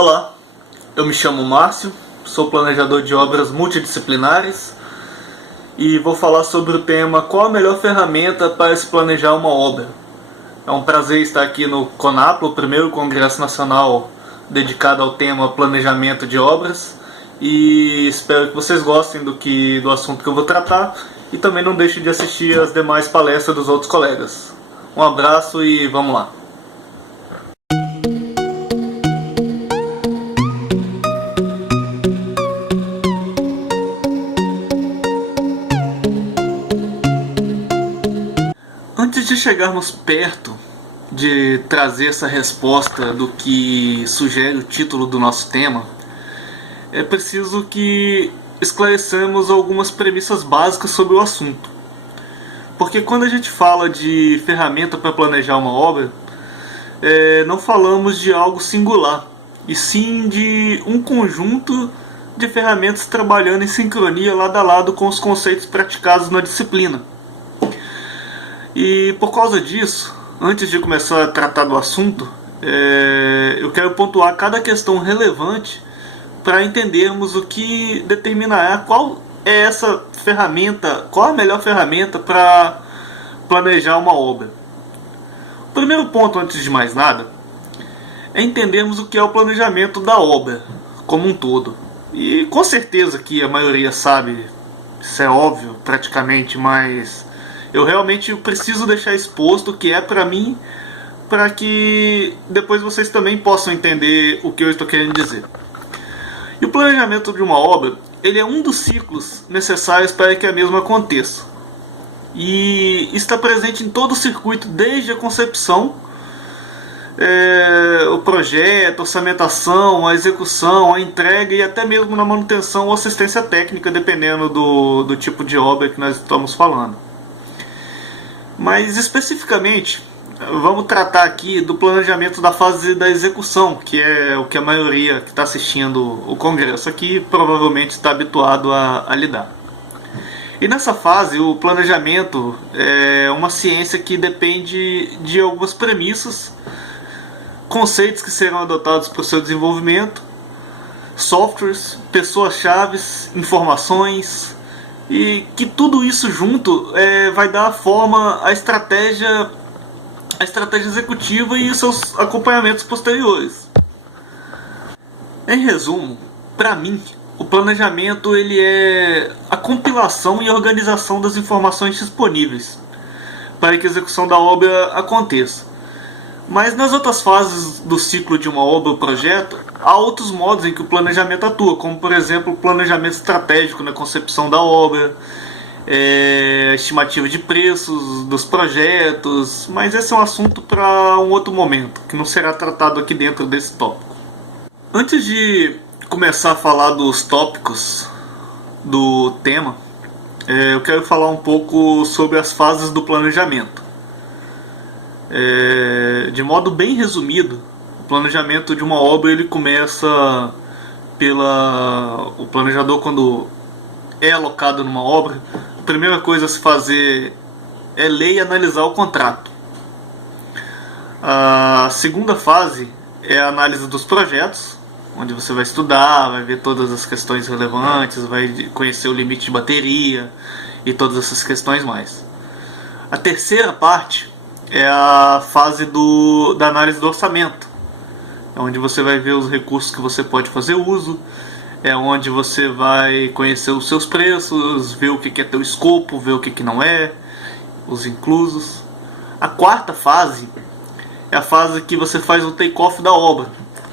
Olá, eu me chamo Márcio, sou planejador de obras multidisciplinares e vou falar sobre o tema qual a melhor ferramenta para se planejar uma obra. É um prazer estar aqui no CONAPLA, o primeiro Congresso Nacional dedicado ao tema planejamento de obras, e espero que vocês gostem do assunto que eu vou tratar e também não deixem de assistir as demais palestras dos outros colegas. Um abraço e vamos lá! Antes de chegarmos perto de trazer essa resposta do que sugere o título do nosso tema, é preciso que esclareçamos algumas premissas básicas sobre o assunto. Porque quando a gente fala de ferramenta para planejar uma obra, não falamos de algo singular, e sim de um conjunto de ferramentas trabalhando em sincronia lado a lado com os conceitos praticados na disciplina. E por causa disso, antes de começar a tratar do assunto, eu quero pontuar cada questão relevante para entendermos o que determinará qual é essa ferramenta, qual a melhor ferramenta para planejar uma obra. O primeiro ponto, antes de mais nada, é entendermos o que é o planejamento da obra como um todo. E com certeza que a maioria sabe, isso é óbvio praticamente, mas eu realmente preciso deixar exposto o que é para mim, para que depois vocês também possam entender o que eu estou querendo dizer. E o planejamento de uma obra, ele é um dos ciclos necessários para que a mesma aconteça. E está presente em todo o circuito, desde a concepção, o projeto, a orçamentação, a execução, a entrega e até mesmo na manutenção ou assistência técnica, dependendo do tipo de obra que nós estamos falando. Mas especificamente, vamos tratar aqui do planejamento da fase da execução, que é o que a maioria que está assistindo o congresso aqui provavelmente está habituado a lidar. E nessa fase, o planejamento é uma ciência que depende de algumas premissas, conceitos que serão adotados para o seu desenvolvimento, softwares, pessoas-chave, informações, e que tudo isso junto vai dar forma à estratégia executiva e seus acompanhamentos posteriores. Em resumo, para mim, o planejamento ele é a compilação e organização das informações disponíveis para que a execução da obra aconteça. Mas nas outras fases do ciclo de uma obra ou projeto, há outros modos em que o planejamento atua, como por exemplo o planejamento estratégico na concepção da obra, a estimativa de preços dos projetos, mas esse é um assunto para um outro momento, que não será tratado aqui dentro desse tópico. Antes de começar a falar dos tópicos do tema, eu quero falar um pouco sobre as fases do planejamento. De modo bem resumido, o planejamento de uma obra ele começa o planejador, quando é alocado numa obra, a primeira coisa a se fazer é ler e analisar o contrato. A segunda fase é a análise dos projetos, onde você vai estudar, vai ver todas as questões relevantes, vai conhecer o limite de bateria e todas essas questões mais. A terceira parte é a fase da análise do orçamento, é onde você vai ver os recursos que você pode fazer uso, é onde você vai conhecer os seus preços, ver o que é teu escopo, ver o que não é, os inclusos. A quarta fase é a fase que você faz o take-off da obra.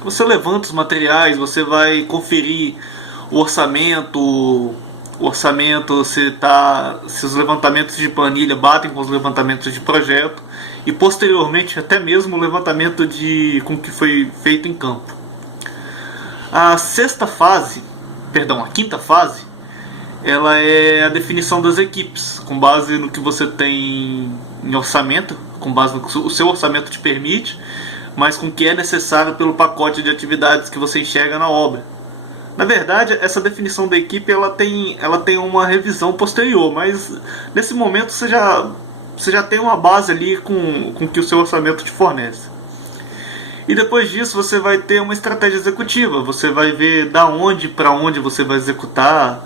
Você levanta os materiais, você vai conferir o orçamento, se os levantamentos de planilha batem com os levantamentos de projeto, e posteriormente até mesmo o levantamento com o que foi feito em campo. A quinta fase, ela é a definição das equipes, com base no que você tem em orçamento, com base no que o seu orçamento te permite, mas com o que é necessário pelo pacote de atividades que você enxerga na obra. Na verdade, essa definição da equipe ela tem uma revisão posterior, mas nesse momento você já tem uma base ali com o que o seu orçamento te fornece. E depois disso você vai ter uma estratégia executiva, você vai ver da onde para onde você vai executar.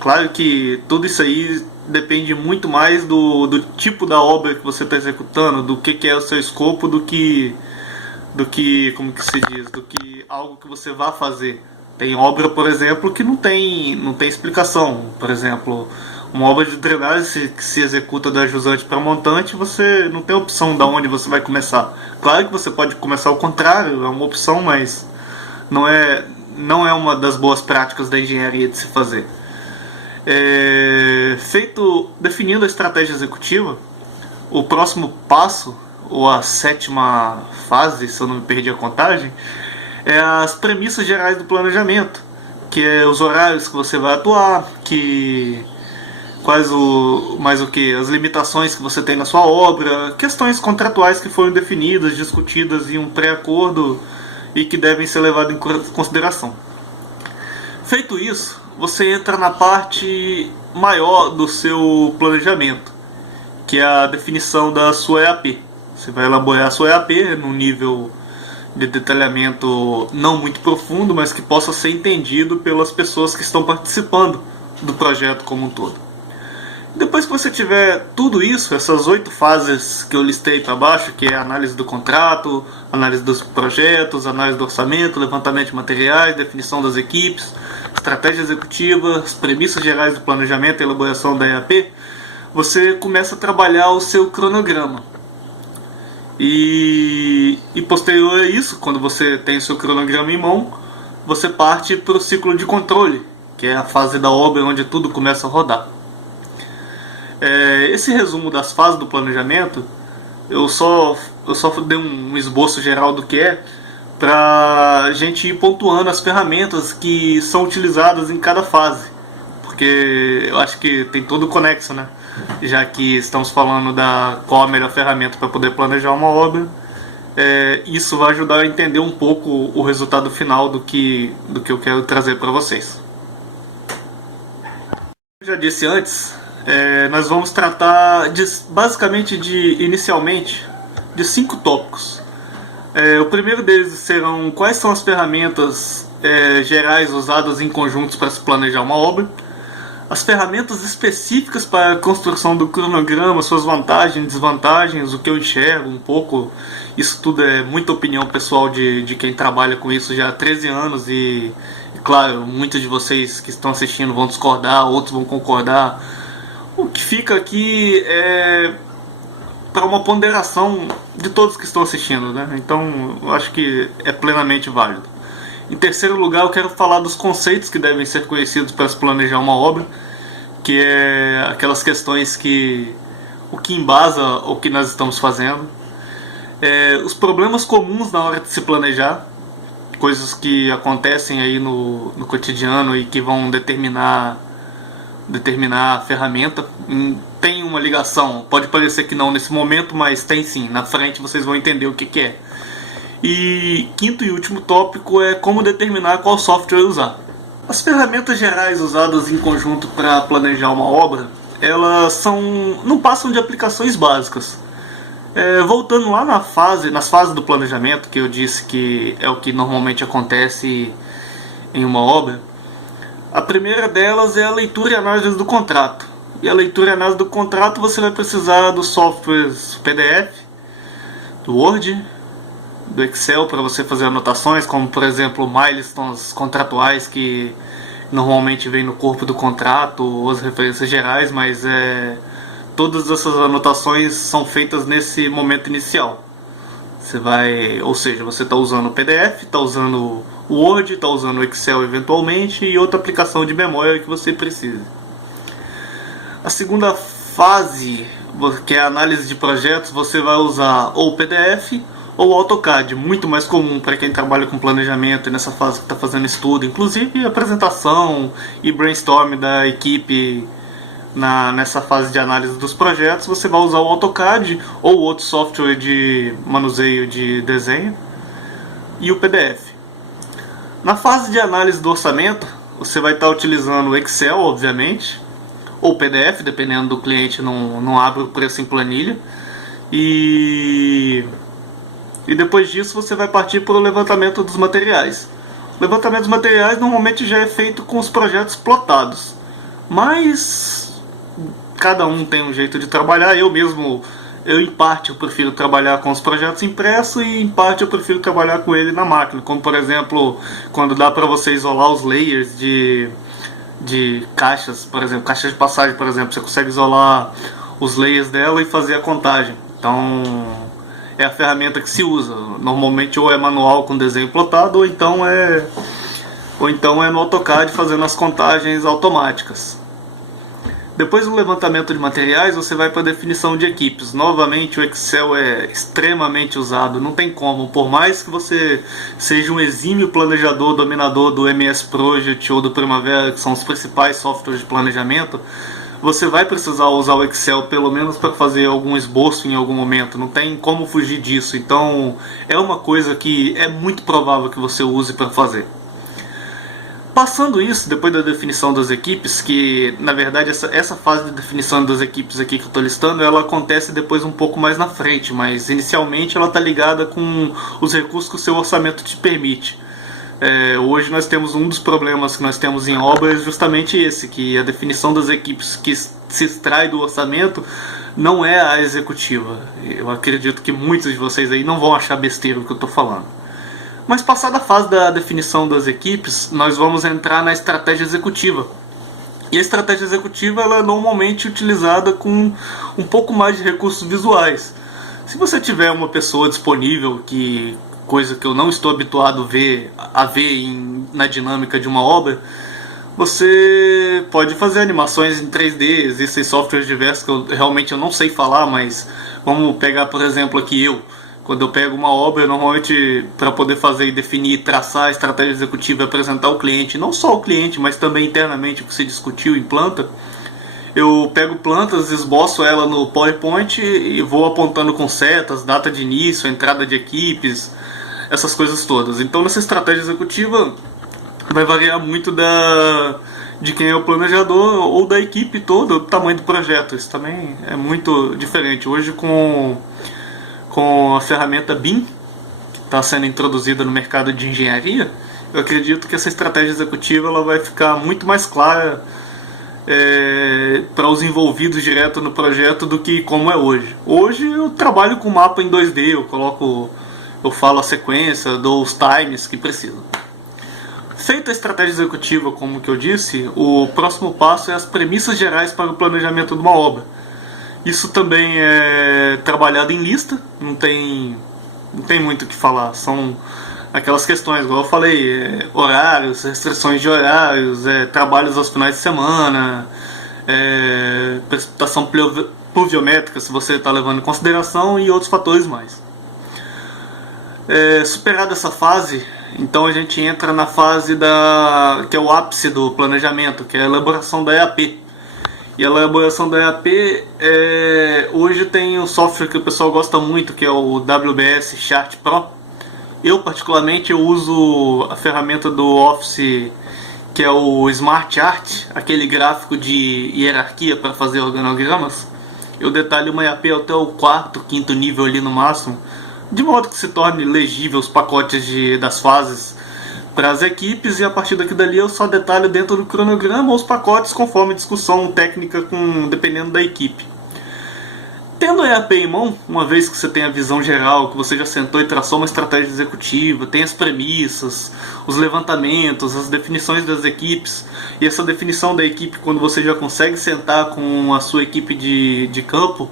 Claro que tudo isso aí depende muito mais do tipo da obra que você está executando, do que é o seu escopo, como que se diz, do que algo que você vai fazer. Tem obra, por exemplo, que não tem explicação. Por exemplo, uma obra de drenagem que se executa da jusante para montante, você não tem opção de onde você vai começar. Claro que você pode começar ao contrário, é uma opção, mas não é uma das boas práticas da engenharia de se fazer. Definindo a estratégia executiva, o próximo passo, ou a sétima fase, se eu não me perdi a contagem, é as premissas gerais do planejamento, que é os horários que você vai atuar, as limitações que você tem na sua obra, questões contratuais que foram definidas, discutidas em um pré-acordo e que devem ser levadas em consideração. Feito isso, você entra na parte maior do seu planejamento, que é a definição da sua EAP. Você vai elaborar a sua EAP num nível de detalhamento não muito profundo, mas que possa ser entendido pelas pessoas que estão participando do projeto como um todo. Depois que você tiver tudo isso, essas 8 fases que eu listei para baixo, que é a análise do contrato, análise dos projetos, análise do orçamento, levantamento de materiais, definição das equipes, estratégia executiva, as premissas gerais do planejamento e elaboração da EAP, você começa a trabalhar o seu cronograma. E posterior a isso, quando você tem o seu cronograma em mão, você parte para o ciclo de controle, que é a fase da obra onde tudo começa a rodar. Esse resumo das fases do planejamento, eu só dei um esboço geral do que é, para a gente ir pontuando as ferramentas que são utilizadas em cada fase, porque eu acho que tem todo o conexo, né? Já que estamos falando qual a melhor ferramenta para poder planejar uma obra, isso vai ajudar a entender um pouco o resultado final do que eu quero trazer para vocês. Como eu já disse antes, nós vamos tratar inicialmente de 5 tópicos. O primeiro deles serão quais são as ferramentas gerais usadas em conjuntos para se planejar uma obra, as ferramentas específicas para a construção do cronograma, suas vantagens e desvantagens, o que eu enxergo um pouco. Isso tudo é muita opinião pessoal de quem trabalha com isso já há 13 anos e claro, muitos de vocês que estão assistindo vão discordar, outros vão concordar. O que fica aqui é para uma ponderação de todos que estão assistindo, né? Então eu acho que é plenamente válido. Em terceiro lugar, eu quero falar dos conceitos que devem ser conhecidos para se planejar uma obra, que é aquelas questões o que embasa o que nós estamos fazendo, os problemas comuns na hora de se planejar, coisas que acontecem aí no cotidiano e que vão determinar a ferramenta. Tem uma ligação, pode parecer que não nesse momento, mas tem sim, na frente vocês vão entender o que é. E quinto e último tópico é como determinar qual software usar. As ferramentas gerais usadas em conjunto para planejar uma obra, elas não passam de aplicações básicas. Voltando lá nas fases do planejamento, que eu disse que é o que normalmente acontece em uma obra, a primeira delas é a leitura e análise do contrato. E a leitura e análise do contrato você vai precisar dos softwares PDF, do Word, do Excel para você fazer anotações, como por exemplo milestones contratuais que normalmente vem no corpo do contrato, ou as referências gerais, mas todas essas anotações são feitas nesse momento inicial. Você está usando o PDF, está usando o Word, está usando o Excel eventualmente e outra aplicação de memória que você precise. A segunda fase, que é a análise de projetos, você vai usar ou o PDF ou o AutoCAD, muito mais comum para quem trabalha com planejamento e nessa fase que está fazendo estudo, inclusive apresentação e brainstorm da equipe. Nessa fase de análise dos projetos, você vai usar o AutoCAD ou outro software de manuseio de desenho e o PDF. Na fase de análise do orçamento, você vai estar utilizando o Excel, obviamente, ou o PDF, dependendo do cliente, não abre o preço em planilha. E E depois disso você vai partir para o levantamento dos materiais. O levantamento dos materiais normalmente já é feito com os projetos plotados, mas cada um tem um jeito de trabalhar. Eu mesmo, em parte eu prefiro trabalhar com os projetos impressos e em parte eu prefiro trabalhar com ele na máquina, como por exemplo quando dá para você isolar os layers de caixas, por exemplo, caixas de passagem, por exemplo, você consegue isolar os layers dela e fazer a contagem. Então é a ferramenta que se usa. Normalmente ou é manual com desenho plotado ou então é no AutoCAD fazendo as contagens automáticas. Depois do levantamento de materiais, você vai para a definição de equipes. Novamente, o Excel é extremamente usado, não tem como. Por mais que você seja um exímio planejador, dominador do MS Project ou do Primavera, que são os principais softwares de planejamento, você vai precisar usar o Excel pelo menos para fazer algum esboço em algum momento. Não tem como fugir disso. Então, é uma coisa que é muito provável que você use para fazer. Passando isso, depois da definição das equipes, que na verdade essa fase de definição das equipes aqui que eu estou listando, ela acontece depois um pouco mais na frente, mas inicialmente ela está ligada com os recursos que o seu orçamento te permite. Hoje nós temos um dos problemas que nós temos em obra é justamente esse, que a definição das equipes que se extrai do orçamento não é a executiva. Eu acredito que muitos de vocês aí não vão achar besteira o que eu estou falando. Mas passada a fase da definição das equipes, nós vamos entrar na estratégia executiva. E a estratégia executiva ela é normalmente utilizada com um pouco mais de recursos visuais. Se você tiver uma pessoa disponível, coisa que eu não estou habituado a ver na dinâmica de uma obra, você pode fazer animações em 3D, existem softwares diversos que eu realmente não sei falar, mas vamos pegar por exemplo aqui quando eu pego uma obra, normalmente para poder fazer e definir, traçar a estratégia executiva e apresentar ao cliente, não só ao cliente, mas também internamente o que se discutiu em planta, eu pego plantas, esboço ela no PowerPoint e vou apontando com setas, data de início, entrada de equipes, essas coisas todas. Então nessa estratégia executiva vai variar muito de quem é o planejador ou da equipe toda, o tamanho do projeto. Isso também é muito diferente. Hoje com a ferramenta BIM, que está sendo introduzida no mercado de engenharia, eu acredito que essa estratégia executiva ela vai ficar muito mais clara para os envolvidos direto no projeto do que como é hoje. Hoje eu trabalho com mapa em 2D, eu falo a sequência, dou os times que precisam. Feita a estratégia executiva, como que eu disse, o próximo passo é as premissas gerais para o planejamento de uma obra. Isso também é trabalhado em lista, não tem muito o que falar, são aquelas questões, igual eu falei, horários, restrições de horários, trabalhos aos finais de semana, precipitação pluviométrica, se você está levando em consideração, e outros fatores mais. Superada essa fase, então a gente entra na fase que é o ápice do planejamento, que é a elaboração da EAP. E a elaboração da EAP, hoje tem um software que o pessoal gosta muito, que é o WBS Chart Pro. Eu particularmente uso a ferramenta do Office, que é o Smart Art, aquele gráfico de hierarquia para fazer organogramas. Eu detalho uma EAP até o 4º, 5º nível ali no máximo, de modo que se torne legível os pacotes das fases para as equipes, e a partir dali eu só detalho dentro do cronograma os pacotes conforme discussão técnica dependendo da equipe. Tendo a EAP em mão, uma vez que você tem a visão geral, que você já sentou e traçou uma estratégia executiva, tem as premissas, os levantamentos, as definições das equipes, e essa definição da equipe, quando você já consegue sentar com a sua equipe de campo,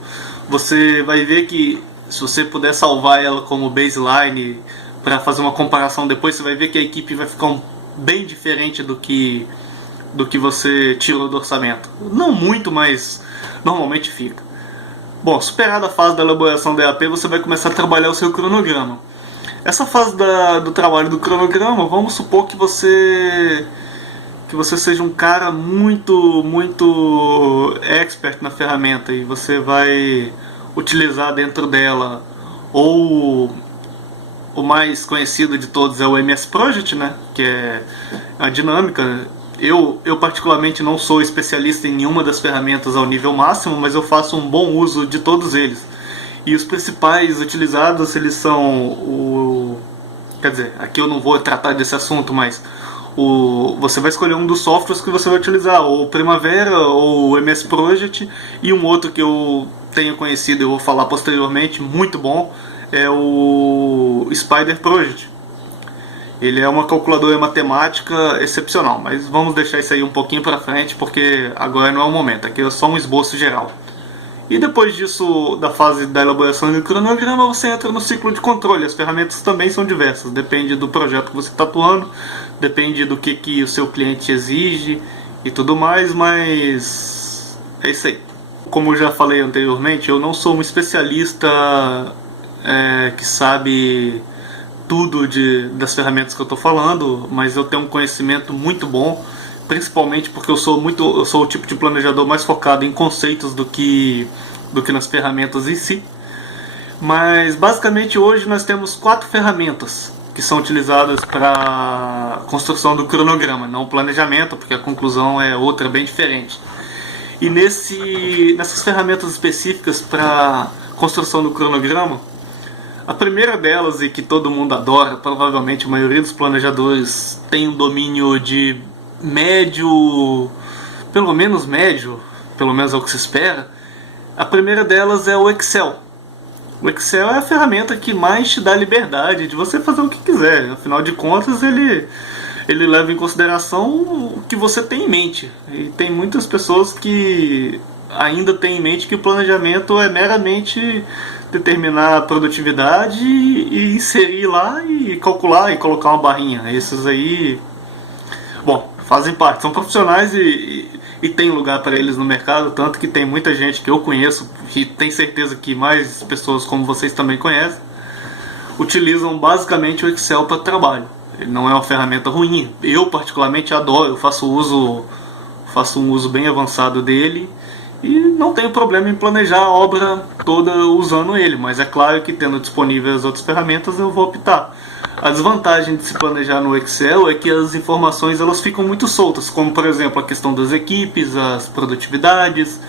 você vai ver que se você puder salvar ela como baseline para fazer uma comparação depois, você vai ver que a equipe vai ficar bem diferente do que você tirou do orçamento. Não muito, mas normalmente fica. Bom, superada a fase da elaboração da EAP, você vai começar a trabalhar o seu cronograma. Essa fase do trabalho do cronograma, vamos supor que você seja um cara muito expert na ferramenta e você vai utilizar dentro dela ou o mais conhecido de todos é o MS Project, né? Que é a dinâmica. Eu particularmente não sou especialista em nenhuma das ferramentas ao nível máximo, mas eu faço um bom uso de todos eles. E os principais utilizados, eles são quer dizer, aqui eu não vou tratar desse assunto, mas você vai escolher um dos softwares que você vai utilizar, ou o Primavera, ou o MS Project, e um outro que eu tenho conhecido, eu vou falar posteriormente, muito bom, é o Spider Project. Ele é uma calculadora matemática excepcional, mas vamos deixar isso aí um pouquinho para frente, porque agora não é o momento, aqui é só um esboço geral. E depois disso, da fase da elaboração do cronograma, você entra no ciclo de controle. As ferramentas também são diversas, depende do projeto que você está atuando, depende do que o seu cliente exige e tudo mais, mas é isso aí. Como eu já falei anteriormente, eu não sou um especialista que sabe tudo das ferramentas que eu estou falando, mas eu tenho um conhecimento muito bom, principalmente porque eu sou o tipo de planejador mais focado em conceitos do que nas ferramentas em si. Mas basicamente hoje nós temos 4 ferramentas que são utilizadas para construção do cronograma, não o planejamento, porque a conclusão é outra bem diferente. E nessas ferramentas específicas para construção do cronograma, a primeira delas, e que todo mundo adora, provavelmente a maioria dos planejadores tem um domínio de médio, pelo menos é o que se espera. A primeira delas é o Excel. O Excel é a ferramenta que mais te dá liberdade de você fazer o que quiser. Afinal de contas, ele leva em consideração o que você tem em mente. E tem muitas pessoas que ainda têm em mente que o planejamento é meramente determinar a produtividade e inserir lá e calcular e colocar uma barrinha. Esses aí, bom, fazem parte, são profissionais e tem lugar para eles no mercado, tanto que tem muita gente que eu conheço, e tenho certeza que mais pessoas como vocês também conhecem, utilizam basicamente o Excel para trabalho. Ele não é uma ferramenta ruim, eu particularmente adoro, eu faço um uso bem avançado dele e não tenho problema em planejar a obra toda usando ele, mas é claro que tendo disponível as outras ferramentas eu vou optar. A desvantagem de se planejar no Excel é que as informações elas ficam muito soltas, como por exemplo a questão das equipes, as produtividades,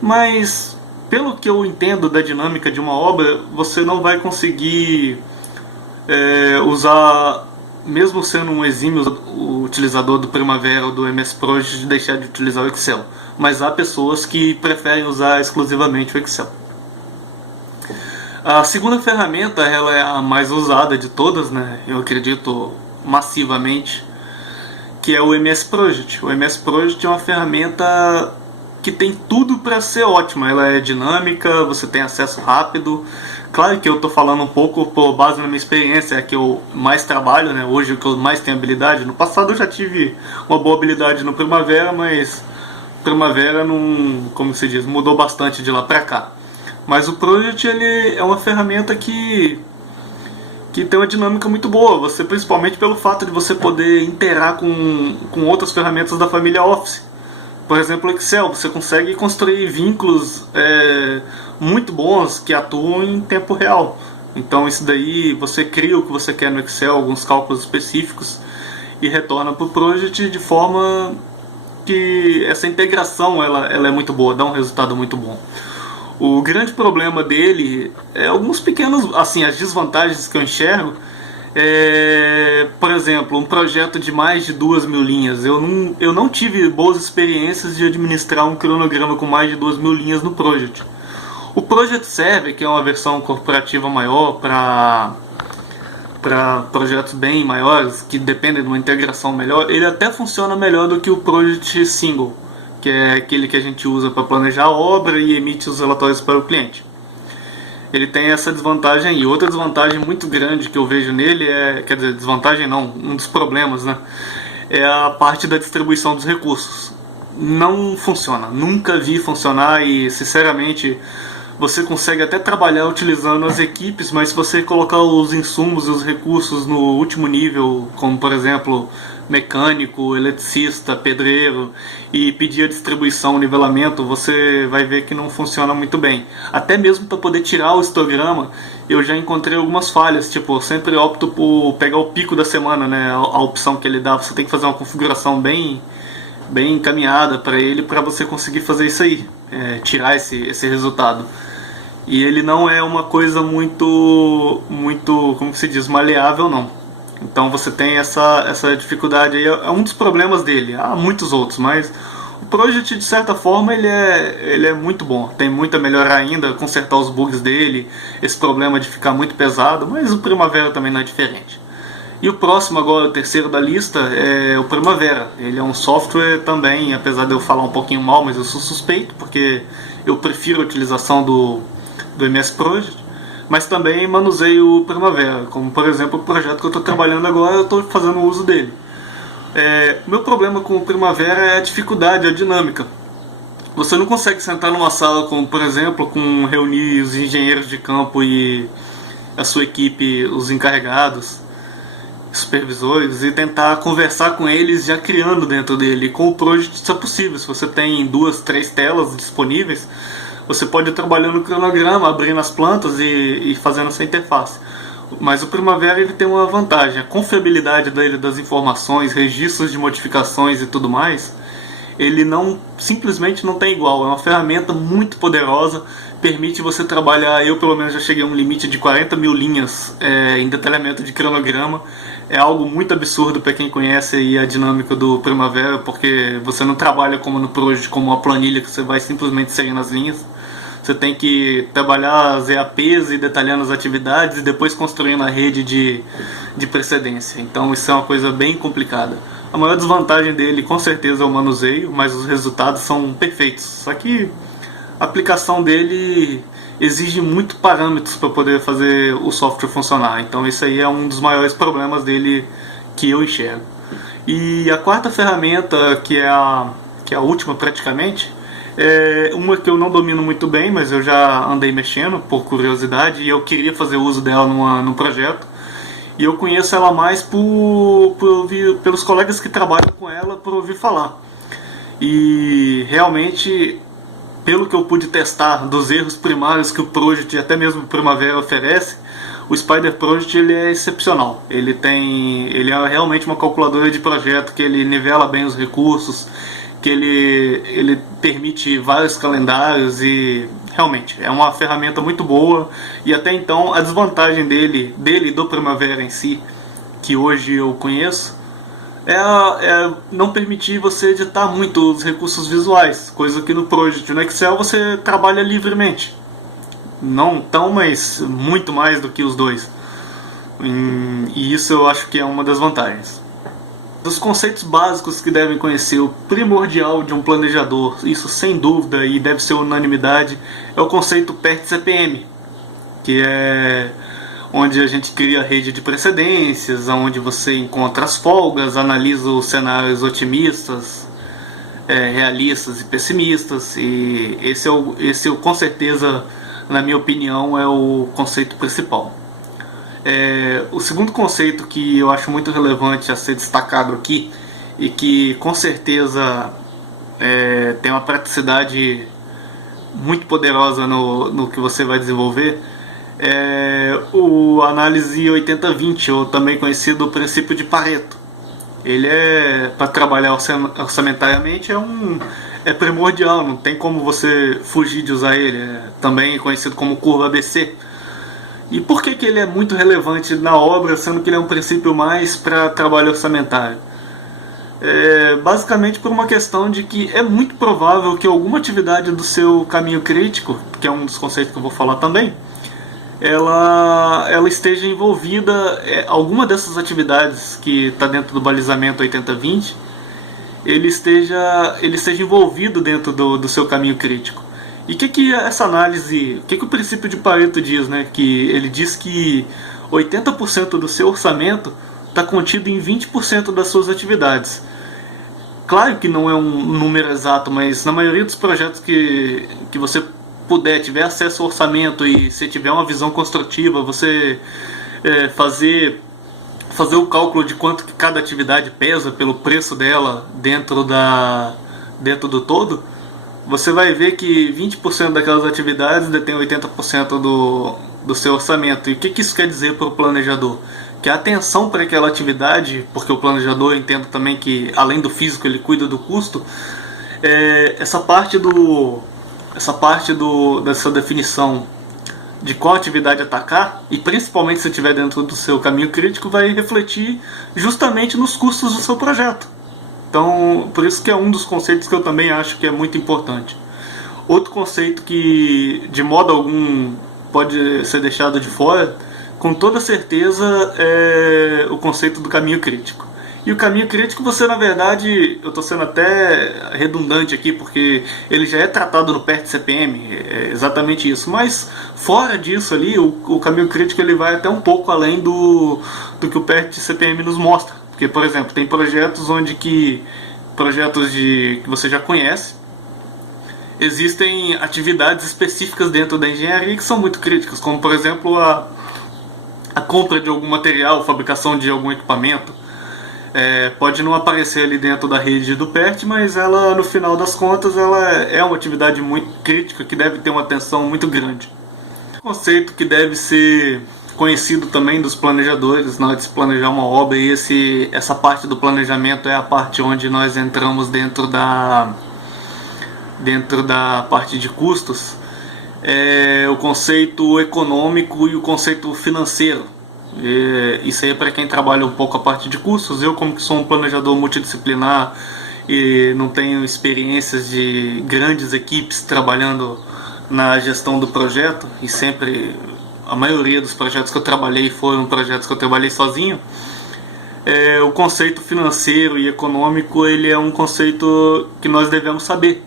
mas pelo que eu entendo da dinâmica de uma obra, você não vai conseguir usar, mesmo sendo um exímio utilizador do Primavera ou do MS Project, deixar de utilizar o Excel. Mas há pessoas que preferem usar exclusivamente o Excel. A segunda ferramenta, ela é a mais usada de todas, né? Eu acredito massivamente, que é o MS Project. O MS Project é uma ferramenta que tem tudo para ser ótima. Ela é dinâmica, você tem acesso rápido. Claro que eu estou falando um pouco por base na minha experiência, é que eu mais trabalho, né? Hoje o que eu mais tenho habilidade. No passado eu já tive uma boa habilidade no Primavera, mas Primavera não, como se diz, mudou bastante de lá para cá. Mas o Project ele é uma ferramenta que tem uma dinâmica muito boa, você, principalmente pelo fato de você poder interar com outras ferramentas da família Office. Por exemplo, o Excel, você consegue construir vínculos muito bons que atuam em tempo real. Então isso daí, você cria o que você quer no Excel, alguns cálculos específicos, e retorna para o Project de forma que essa integração ela é muito boa, dá um resultado muito bom. O grande problema dele é alguns pequenos, assim, as desvantagens que eu enxergo. Por exemplo, um projeto de mais de 2.000 linhas. Eu não tive boas experiências de administrar um cronograma com mais de 2.000 linhas no Project. O Project Server, que é uma versão corporativa maior para projetos bem maiores, que dependem de uma integração melhor, ele até funciona melhor do que o Project Single, que é aquele que a gente usa para planejar a obra e emite os relatórios para o cliente. Ele tem essa desvantagem e outra desvantagem muito grande que eu vejo nele quer dizer, desvantagem não, um dos problemas, né? É a parte da distribuição dos recursos. Não funciona, nunca vi funcionar e, sinceramente, você consegue até trabalhar utilizando as equipes, mas se você colocar os insumos e os recursos no último nível, como por exemplo mecânico, eletricista, pedreiro, e pedir a distribuição, o nivelamento, você vai ver que não funciona muito bem. Até mesmo para poder tirar o histograma, eu já encontrei algumas falhas, tipo, eu sempre opto por pegar o pico da semana, né, a opção que ele dá, você tem que fazer uma configuração bem encaminhada para ele, para você conseguir fazer isso aí, tirar esse resultado. E ele não é uma coisa muito, como se diz, maleável, não. Então você tem essa dificuldade aí, é um dos problemas dele. Há muitos outros, mas o Project, de certa forma, ele é muito bom. Tem muito a melhorar ainda, consertar os bugs dele, esse problema de ficar muito pesado, mas o Primavera também não é diferente. E o próximo agora, o terceiro da lista, é o Primavera. Ele é um software também, apesar de eu falar um pouquinho mal, mas eu sou suspeito, porque eu prefiro a utilização do MS Project, mas também manuseio o Primavera, como por exemplo o projeto que eu estou trabalhando agora, eu estou fazendo uso dele. O meu problema com o Primavera é a dificuldade, a dinâmica. Você não consegue sentar numa sala, como por exemplo, com reunir os engenheiros de campo e a sua equipe, os encarregados, supervisores, e tentar conversar com eles já criando dentro dele. Com o Project isso é possível. Se você tem 2, 3 telas disponíveis, você pode ir trabalhando no cronograma, abrindo as plantas e fazendo essa interface. Mas o Primavera ele tem uma vantagem, a confiabilidade dele das informações, registros de modificações e tudo mais, ele simplesmente não tem igual. É uma ferramenta muito poderosa, permite você trabalhar, eu pelo menos já cheguei a um limite de 40 mil linhas em detalhamento de cronograma. É algo muito absurdo para quem conhece aí a dinâmica do Primavera, porque você não trabalha como no Project, como uma planilha que você vai simplesmente seguindo as linhas. Você tem que trabalhar as EAPs e detalhando as atividades e depois construindo a rede de precedência. Então isso é uma coisa bem complicada. A maior desvantagem dele com certeza é o manuseio, mas os resultados são perfeitos. Só que a aplicação dele exige muito parâmetros para poder fazer o software funcionar. Então esse aí é um dos maiores problemas dele que eu enxergo. E a quarta ferramenta, que é a última praticamente, é uma que eu não domino muito bem, mas eu já andei mexendo por curiosidade e eu queria fazer uso dela num projeto. E eu conheço ela mais pelos colegas que trabalham com ela, por ouvir falar. E realmente, pelo que eu pude testar dos erros primários que o Project e até mesmo o Primavera oferece, o Spider Project ele é excepcional. Ele é realmente uma calculadora de projeto que ele nivela bem os recursos, que ele permite vários calendários e realmente é uma ferramenta muito boa. E até então a desvantagem dele e do Primavera em si, que hoje eu conheço, é não permitir você editar muito os recursos visuais, coisa que no Project, no Excel você trabalha livremente. Não tão, mas muito mais do que os dois. E isso eu acho que é uma das vantagens. Dos conceitos básicos que devem conhecer, o primordial de um planejador, isso sem dúvida e deve ser unanimidade, é o conceito PERT-CPM, que é onde a gente cria a rede de precedências, onde você encontra as folgas, analisa os cenários otimistas, realistas e pessimistas, e esse com certeza, na minha opinião, é o conceito principal. O segundo conceito que eu acho muito relevante a ser destacado aqui, e que com certeza tem uma praticidade muito poderosa no que você vai desenvolver, é o análise 80-20, ou também conhecido o princípio de Pareto. Ele para trabalhar orçamentariamente, é primordial, não tem como você fugir de usar ele. É também conhecido como curva ABC. E por que ele é muito relevante na obra, sendo que ele é um princípio mais para trabalho orçamentário? Basicamente por uma questão de que é muito provável que alguma atividade do seu caminho crítico, que é um dos conceitos que eu vou falar também, ela esteja envolvida, alguma dessas atividades que está dentro do balizamento 80-20, ele esteja envolvido dentro do seu caminho crítico. E o que essa análise, o que o princípio de Pareto diz, né? Que ele diz que 80% do seu orçamento está contido em 20% das suas atividades. Claro que não é um número exato, mas na maioria dos projetos que você tiver acesso ao orçamento e se tiver uma visão construtiva, você fazer o cálculo de quanto que cada atividade pesa pelo preço dela dentro do todo, você vai ver que 20% daquelas atividades detém 80% do seu orçamento. E o que isso quer dizer para o planejador? Que a atenção para aquela atividade, porque o planejador entende também que além do físico ele cuida do custo, essa parte dessa definição de qual atividade atacar, e principalmente se estiver dentro do seu caminho crítico, vai refletir justamente nos custos do seu projeto. Então, por isso que é um dos conceitos que eu também acho que é muito importante. Outro conceito que de modo algum pode ser deixado de fora, com toda certeza, é o conceito do caminho crítico. E o caminho crítico, você, na verdade, eu estou sendo até redundante aqui, porque ele já é tratado no PERT-CPM, é exatamente isso. Mas, fora disso ali, o caminho crítico ele vai até um pouco além do que o PERT-CPM nos mostra. Porque, por exemplo, tem projetos projetos que você já conhece, existem atividades específicas dentro da engenharia que são muito críticas, como, por exemplo, a compra de algum material, fabricação de algum equipamento. Pode não aparecer ali dentro da rede do PERT, mas ela, no final das contas, ela é uma atividade muito crítica que deve ter uma atenção muito grande. Um conceito que deve ser conhecido também dos planejadores na hora de se planejar uma obra, e essa parte do planejamento é a parte onde nós entramos dentro da parte de custos, é o conceito econômico e o conceito financeiro. Isso aí é para quem trabalha um pouco a parte de custos. Eu, como que sou um planejador multidisciplinar e não tenho experiências de grandes equipes trabalhando na gestão do projeto, e sempre a maioria dos projetos que eu trabalhei foram projetos que eu trabalhei sozinho, o conceito financeiro e econômico ele é um conceito que nós devemos saber,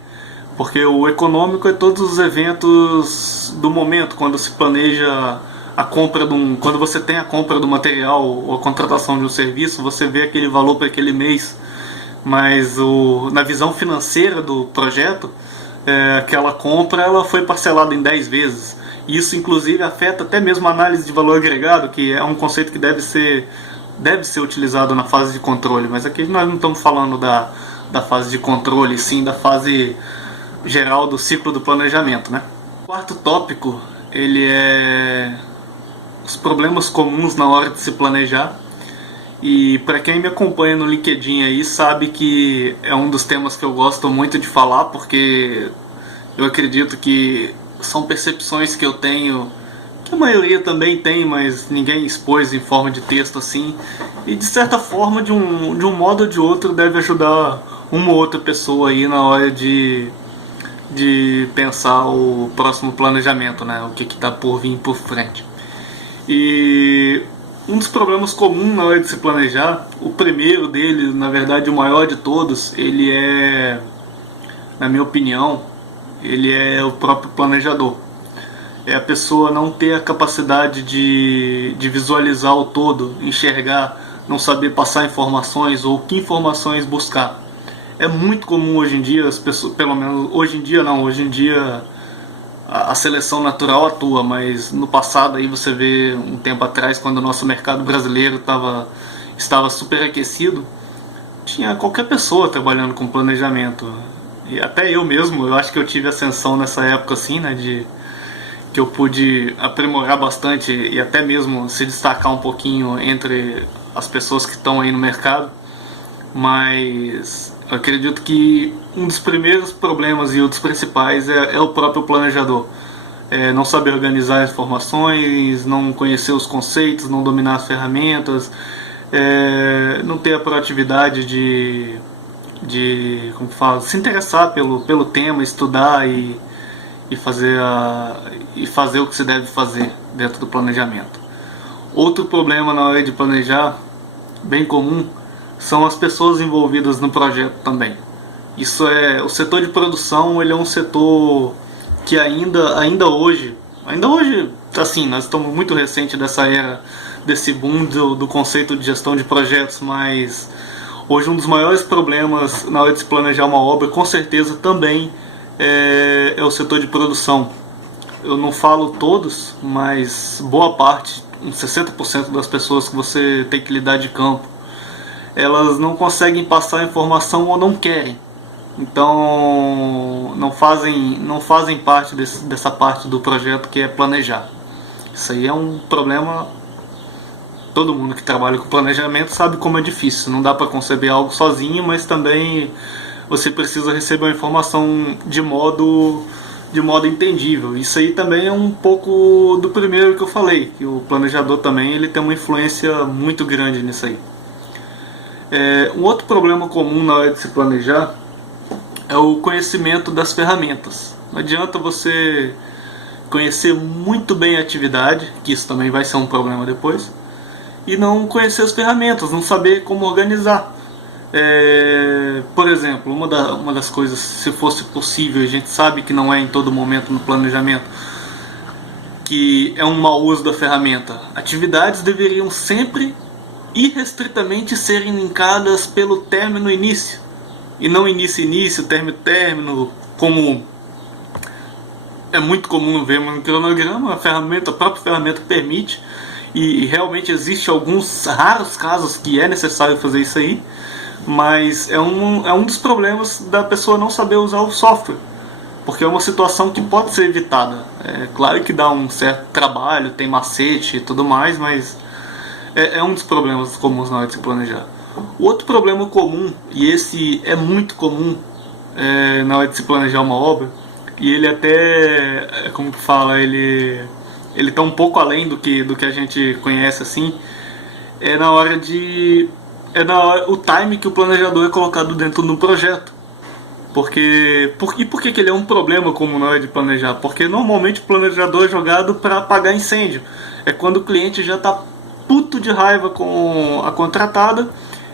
porque o econômico é todos os eventos do momento, quando se planeja a compra quando você tem a compra do material ou a contratação de um serviço, você vê aquele valor para aquele mês, mas na visão financeira do projeto, aquela compra ela foi parcelada em 10 vezes. Isso inclusive afeta até mesmo a análise de valor agregado, que é um conceito que deve ser utilizado na fase de controle, mas aqui nós não estamos falando da fase de controle, sim da fase geral do ciclo do planejamento, né? O quarto tópico, ele é os problemas comuns na hora de se planejar. E para quem me acompanha no LinkedIn aí sabe que é um dos temas que eu gosto muito de falar, porque eu acredito que são percepções que eu tenho, que a maioria também tem, mas ninguém expôs em forma de texto assim, e de certa forma, de um modo ou de outro, deve ajudar uma ou outra pessoa aí na hora de pensar o próximo planejamento, né? O que está por vir por frente. E um dos problemas comuns na hora de se planejar, o primeiro dele, na verdade o maior de todos, ele é, na minha opinião, ele é o próprio planejador. É a pessoa não ter a capacidade de visualizar o todo, enxergar, não saber passar informações ou que informações buscar. É muito comum hoje em dia, as pessoas, pelo menos hoje em dia não, hoje em dia a seleção natural atua, mas no passado aí você vê um tempo atrás, quando o nosso mercado brasileiro estava superaquecido, tinha qualquer pessoa trabalhando com planejamento. E até eu mesmo, eu acho que eu tive ascensão nessa época assim, né, que eu pude aprimorar bastante e até mesmo se destacar um pouquinho entre as pessoas que estão aí no mercado. Mas eu acredito que um dos primeiros problemas e um dos principais é o próprio planejador. Não saber organizar as informações, não conhecer os conceitos, não dominar as ferramentas, não ter a proatividade de como fala, se interessar pelo tema, estudar e fazer o que se deve fazer dentro do planejamento. Outro problema na hora de planejar, bem comum, são as pessoas envolvidas no projeto também. O setor de produção, ele é um setor que ainda hoje, assim, nós estamos muito recente dessa era, desse boom do conceito de gestão de projetos, mas hoje um dos maiores problemas na hora de se planejar uma obra, com certeza também é o setor de produção. Eu não falo todos, mas boa parte, uns 60% das pessoas que você tem que lidar de campo, elas não conseguem passar a informação ou não querem. Então não fazem parte dessa parte do projeto que é planejar. Isso aí é um problema. Todo mundo que trabalha com planejamento sabe como é difícil. Não dá para conceber algo sozinho, mas também você precisa receber a informação de modo de modo entendível. Isso aí também é um pouco do primeiro que eu falei, que o planejador também ele tem uma influência muito grande nisso aí. Um outro problema comum na hora de se planejar é o conhecimento das ferramentas. Não adianta você conhecer muito bem a atividade, que isso também vai ser um problema depois, e não conhecer as ferramentas, não saber como organizar. Por exemplo, uma das coisas, se fosse possível, a gente sabe que não é em todo momento no planejamento, que é um mau uso da ferramenta. Atividades deveriam sempre irrestritamente serem linkadas pelo término início, e não início, término, como é muito comum ver no cronograma. A própria ferramenta permite, e realmente existe alguns raros casos que é necessário fazer isso aí, mas é um dos problemas da pessoa não saber usar o software, porque é uma situação que pode ser evitada. É claro que dá um certo trabalho, tem macete e tudo mais, mas é um dos problemas comuns na hora de se planejar. O outro problema comum, e esse é muito comum na hora de se planejar uma obra, e ele até, como que fala, ele está um pouco além do que a gente conhece assim, o time que o planejador é colocado dentro do projeto. Por que ele é um problema comum na hora de planejar? Porque normalmente o planejador é jogado para apagar incêndio. É quando o cliente já está puto de raiva com a contratada,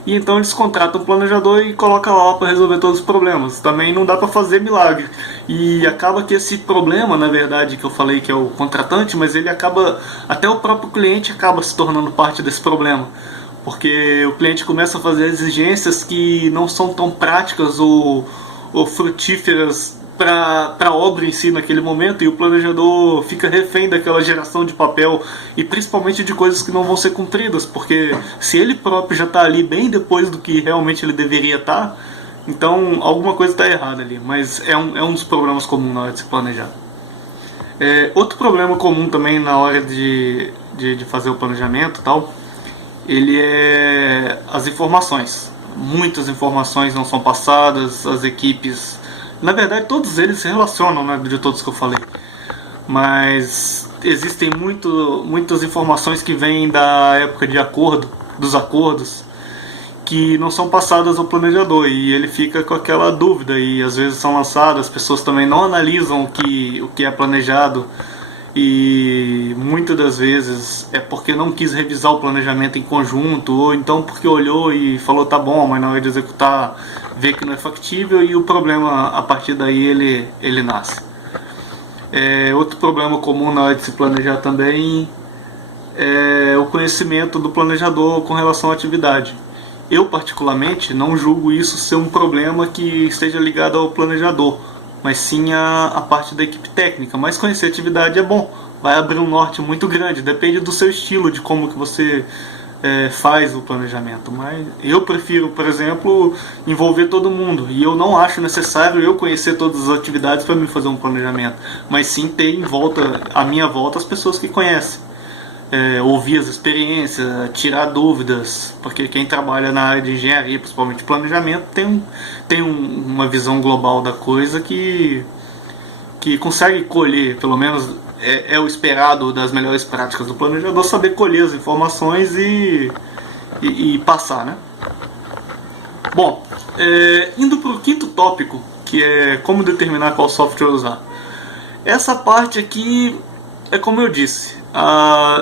e então eles contratam um planejador e colocam lá para resolver todos os problemas. Também não dá para fazer milagre. E acaba que esse problema, na verdade, que eu falei que é o contratante, mas ele acaba, até o próprio cliente acaba se tornando parte desse problema. Porque o cliente começa a fazer exigências que não são tão práticas ou frutíferas para a obra em si naquele momento, e o planejador fica refém daquela geração de papel, e principalmente de coisas que não vão ser cumpridas, porque se ele próprio já está ali bem depois do que realmente ele deveria estar, então alguma coisa está errada ali. Mas é um dos problemas comuns na hora de se planejar. Outro problema comum também na hora de fazer o planejamento e tal, ele é as informações. Muitas informações não são passadas, as equipes, na verdade todos eles se relacionam, né, de todos que eu falei, mas existem muitas informações que vêm da época dos acordos, que não são passadas ao planejador, e ele fica com aquela dúvida, e às vezes são lançadas, as pessoas também não analisam o que é planejado, e muitas das vezes é porque não quis revisar o planejamento em conjunto, ou então porque olhou e falou tá bom, mas na hora de executar vê que não é factível, e o problema a partir daí ele nasce. Outro problema comum na hora de se planejar também é o conhecimento do planejador com relação à atividade. Eu particularmente não julgo isso ser um problema que esteja ligado ao planejador, mas sim a parte da equipe técnica. Mas conhecer a atividade é bom, vai abrir um norte muito grande, depende do seu estilo, de como que você faz o planejamento. Mas eu prefiro, por exemplo, envolver todo mundo, e eu não acho necessário eu conhecer todas as atividades para me fazer um planejamento, mas sim ter à minha volta as pessoas que conhecem. Ouvir as experiências, tirar dúvidas, porque quem trabalha na área de engenharia, principalmente planejamento, tem uma visão global da coisa que consegue colher, pelo menos é o esperado das melhores práticas do planejador, saber colher as informações e passar, né? Bom, indo para o quinto tópico, que é como determinar qual software usar. Essa parte aqui é como eu disse,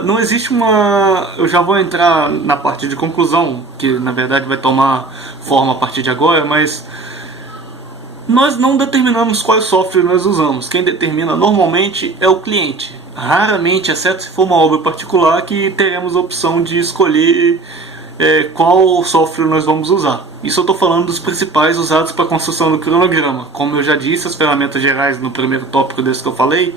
não existe eu já vou entrar na parte de conclusão, que na verdade vai tomar forma a partir de agora, mas nós não determinamos qual software nós usamos. Quem determina normalmente é o cliente. Raramente, exceto se for uma obra particular, que teremos a opção de escolher qual software nós vamos usar. Isso eu estou falando dos principais usados para a construção do cronograma. Como eu já disse, as ferramentas gerais no primeiro tópico desse que eu falei,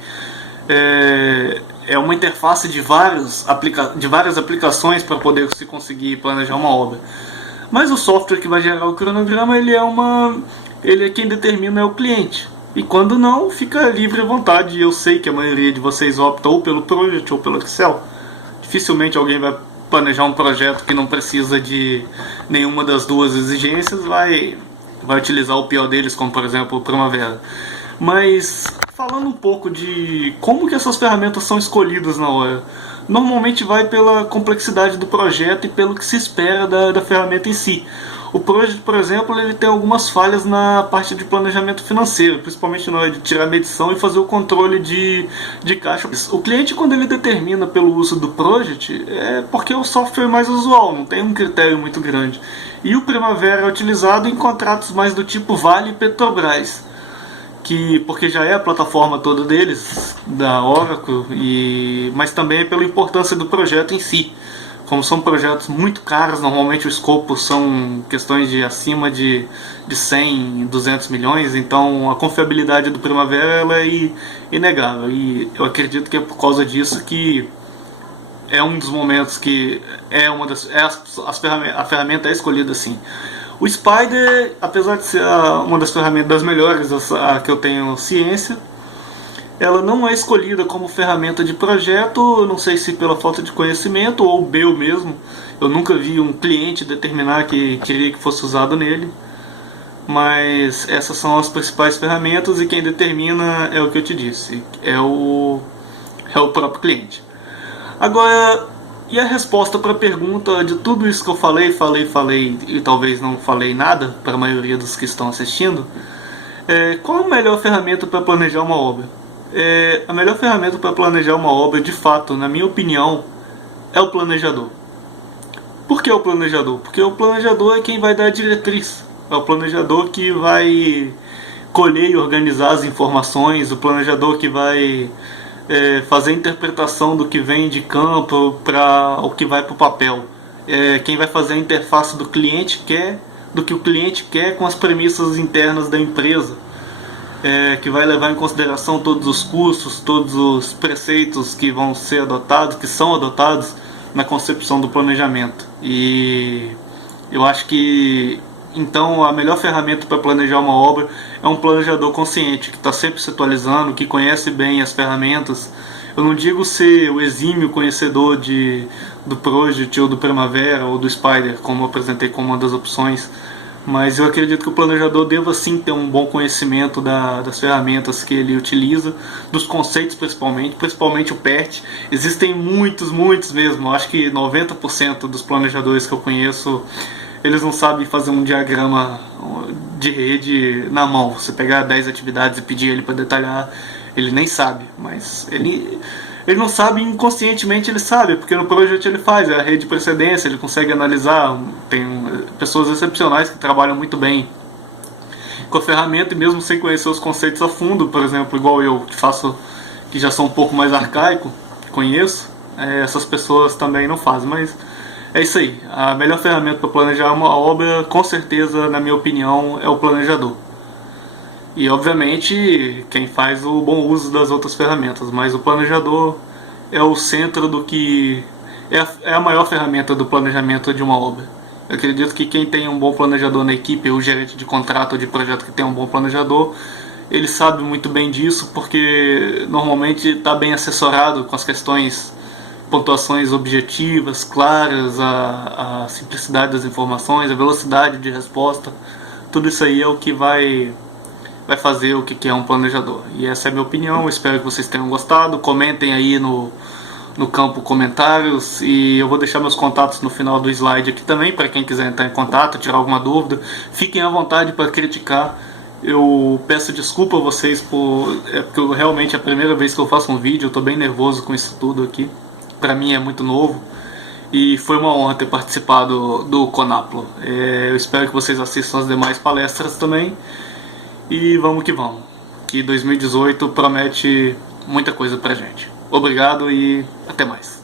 é uma interface de várias aplicações para poder se conseguir planejar uma obra. Mas o software que vai gerar o cronograma, quem determina é o cliente. E quando não, fica livre à vontade. Eu sei que a maioria de vocês opta ou pelo Project ou pelo Excel. Dificilmente alguém vai planejar um projeto que não precisa de nenhuma das duas exigências, vai utilizar o pior deles, como por exemplo o Primavera. Mas Falando um pouco de como que essas ferramentas são escolhidas na hora. Normalmente vai pela complexidade do projeto e pelo que se espera da ferramenta em si. O Project, por exemplo, ele tem algumas falhas na parte de planejamento financeiro, principalmente na hora de tirar a medição e fazer o controle de caixa. O cliente, quando ele determina pelo uso do Project, é porque é o software mais usual, não tem um critério muito grande. E o Primavera é utilizado em contratos mais do tipo Vale e Petrobras, porque já é a plataforma toda deles, da Oracle, mas também é pela importância do projeto em si. Como são projetos muito caros, normalmente o escopo são questões de acima de 100, 200 milhões, então a confiabilidade do Primavera ela é inegável. E eu acredito que é por causa disso que é um dos momentos que a ferramenta é escolhida assim. O Spyder, apesar de ser uma das ferramentas das melhores a que eu tenho ciência, ela não é escolhida como ferramenta de projeto, eu não sei se pela falta de conhecimento ou eu mesmo. Eu nunca vi um cliente determinar que queria que fosse usado nele. Mas essas são as principais ferramentas e quem determina é o que eu te disse, é o próprio cliente. Agora, e a resposta para a pergunta de tudo isso que eu falei e talvez não falei nada para a maioria dos que estão assistindo, qual a melhor ferramenta para planejar uma obra? A melhor ferramenta para planejar uma obra, de fato, na minha opinião, é o planejador. Por que o planejador? Porque o planejador é quem vai dar a diretriz. É o planejador que vai colher e organizar as informações, o planejador que vai fazer a interpretação do que vem de campo para o que vai para o papel. Quem vai fazer a interface do que o cliente quer com as premissas internas da empresa. Que vai levar em consideração todos os custos, todos os preceitos que vão ser adotados, que são adotados na concepção do planejamento. E eu acho que então a melhor ferramenta para planejar uma obra é um planejador consciente, que está sempre se atualizando, que conhece bem as ferramentas. Eu não digo ser o exímio conhecedor do Project ou do Primavera ou do Spyder, como eu apresentei como uma das opções, mas eu acredito que o planejador deva sim ter um bom conhecimento das ferramentas que ele utiliza, dos conceitos principalmente o PERT. Existem muitos mesmo, eu acho que 90% dos planejadores que eu conheço, eles não sabem fazer um diagrama de rede na mão. Você pegar 10 atividades e pedir ele para detalhar, ele nem sabe, mas ele não sabe, inconscientemente ele sabe, porque no Project ele faz a rede de precedência, ele consegue analisar, tem pessoas excepcionais que trabalham muito bem com a ferramenta e mesmo sem conhecer os conceitos a fundo, por exemplo, igual eu, que já sou um pouco mais arcaico, conheço, essas pessoas também não fazem, mas é isso aí. A melhor ferramenta para planejar uma obra, com certeza, na minha opinião, é o planejador. E obviamente quem faz o bom uso das outras ferramentas, mas o planejador é o centro do que é a maior ferramenta do planejamento de uma obra. Eu acredito que quem tem um bom planejador na equipe, o gerente de contrato ou de projeto que tem um bom planejador, ele sabe muito bem disso, porque normalmente está bem assessorado com as questões, pontuações objetivas, claras, a simplicidade das informações, a velocidade de resposta. Tudo isso aí é o que vai fazer o que é um planejador. E essa é a minha opinião, espero que vocês tenham gostado. Comentem aí no campo comentários, e eu vou deixar meus contatos no final do slide aqui também, para quem quiser entrar em contato, tirar alguma dúvida. Fiquem à vontade para criticar. Eu peço desculpa a vocês porque realmente é a primeira vez que eu faço um vídeo, eu estou bem nervoso com isso tudo aqui. Para mim é muito novo. E foi uma honra ter participado do Conaplo. Eu espero que vocês assistam as demais palestras também. E vamos que vamos, que 2018 promete muita coisa pra gente. Obrigado e até mais.